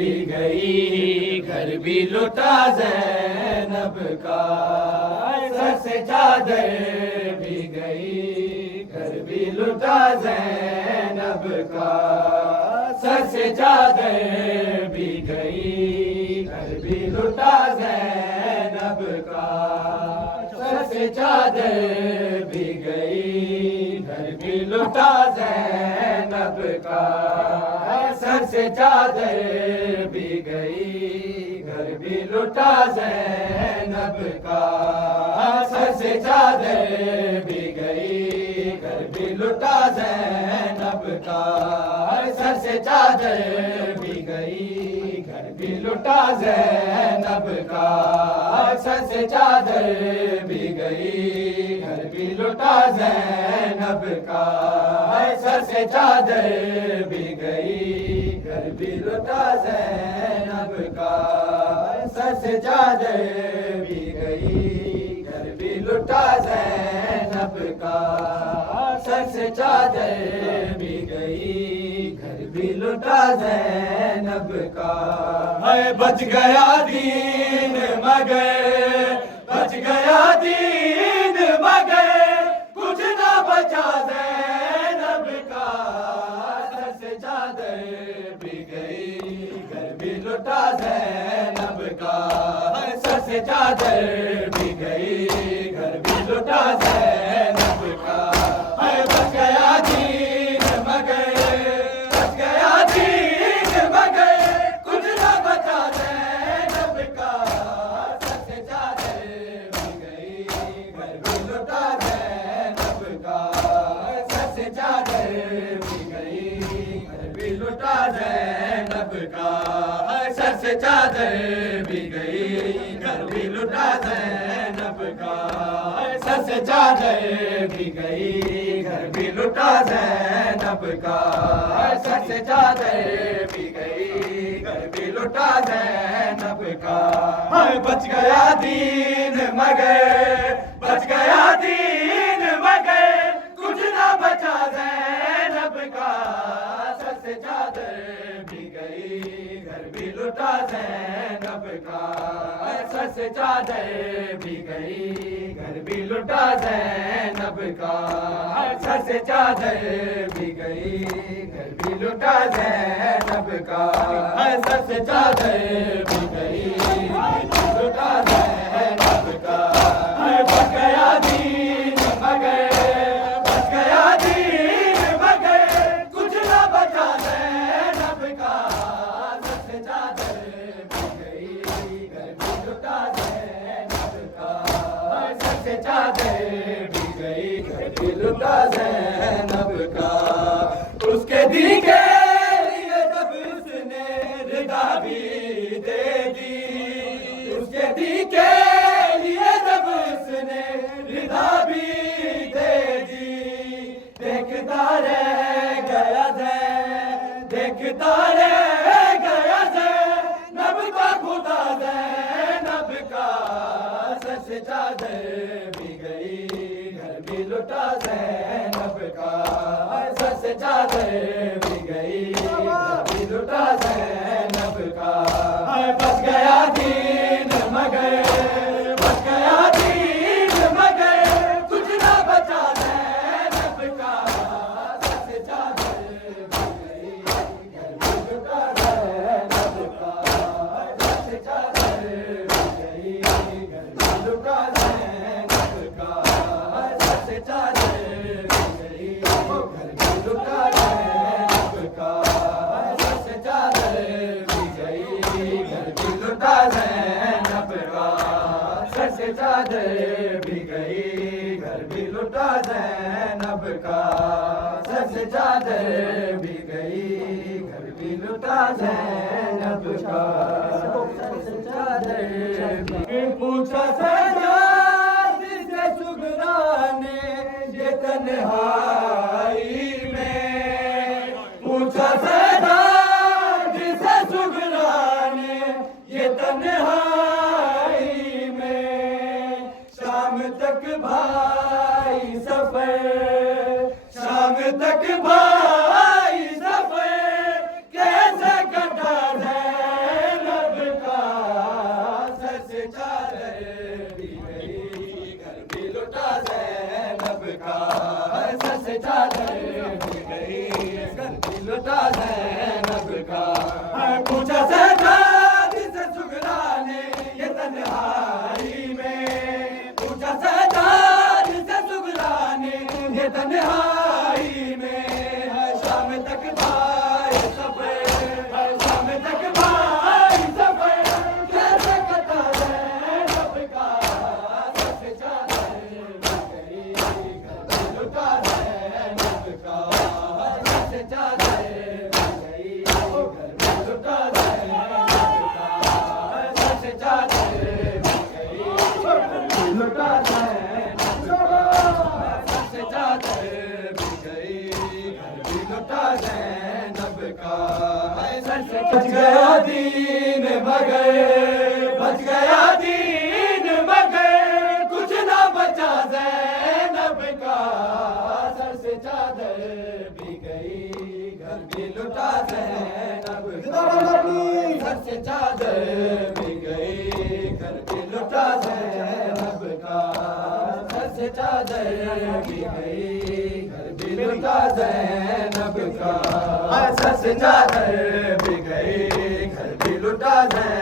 भी गई, घर भी लुटा ज़ैनब का। सर से चादर भी गई, घर भी लुटा ज़ैनब का। सर से चादर भी गई, घर भी लुटा ज़ैनब का। सर से चादर भी गई, घर भी लुटा ज़ैनब का। सर से चादर भी गई, घर भी लुटा ज़ैनब का। सर से चादर भी गई, घर भी लुटा ज़ैनब का। सर से चादर भी गई, घर भी लुटा ज़ैनब का। सर से चादर भी गई, घर भी लुटा ज़ैनब का। सर से चादर भी गई, घर भी लुटा ज़ैनब का। सर से चादर भी गई, घर भी लुटा ज़ैनब का। सर से चादर भी गई, घर भी लुटा ज़ैनब का। है बच गया दीन मगर, बच गया दीन मगर, कुछ ना बचा ज़ैनब का। सर से चादर भी गई, घर भी लुटा ज़ैनब का। सर से चादर भी गई, घर भी लुटा ज़ैनब का। बच गया दीन मगर, बच गया दीन मगर, कुछ ना बचा ज़ैनब का। सर से चादर भी गई, घर भी लुटा ज़ैनब का। सर से चादर भी गई, घर भी लुटा ज़ैनब का। सर से चादर भी गई, घर भी लुटा ज़ैनब का। सर से चादर भी गई, घर भी लुटा ज़ैनब का। सर से चादर भी गई, घर भी लुटा ज़ैनब का। बच गया दीन मगर, बच गया दीन मगर, कुछ ना बचा ज़ैनब का। सर से चादर भी गई, घर भी लुटा ज़ैनब का। सर से चादर भी गई, घर भी लुटा ज़ैनब का। सर से चादर भी गई, घर भी लुटा ज़ैनब का। सर से चादर भी गई, घर भी लुटा ज़ैनब का। बच गया दीन मगर, बच गया दीन मगर, कुछ ना बचा ज़ैनब का। सर से चादर भी गई, घर भी लुटा ज़ैनब का। सर से चादर भी गई, घर भी लुटा ज़ैनब का। उसके दी के लिए जब उसने रिदा भी दे दी, उसके दी के लिए जब उसने रिदा भी दे दी। देखता रह गया ज़ैनब, देखता रह गया ज़ैनब का खुदा ज़ैनब का। सर से चादर भी गई, घर भी लुटा ज़ैनब का। सर से चादर भी गई, घर भी लुटा ज़ैनब का। बच गया दीन मगर, बच गया दीन मगर, कुछ ना बचा ज़ैनब का। सर से चादर भी गई, घर भी लुटा ज़ैनब का। सर से चादर भी गई, घर भी लुटा ज़ैनब का। सर से चादर भी गई, घर भी लुटा ज़ैनब का। सर से चादर भी गई, घर भी लुटा ज़ैनब का। सर से चादर भी गई, घर भी लुटा ज़ैनब का। सर से चादर भी गई, घर भी लुटा ज़ैनब का। सर से चादर भी पूछा सजाद से सुगरा ने ये तन्हाई में। पूछा सजाद से सुगरा ने ये तन्हाई में। शाम तक भाई सफर, शाम तक भाई सफर, कैसे कटा है चादर भी गई, घर भी लुटा ज़ैनब का। सर से चादर भी गई, घर भी लुटा ज़ैनब का। सर से चादर भी गई, घर भी लुटा ज़ैनब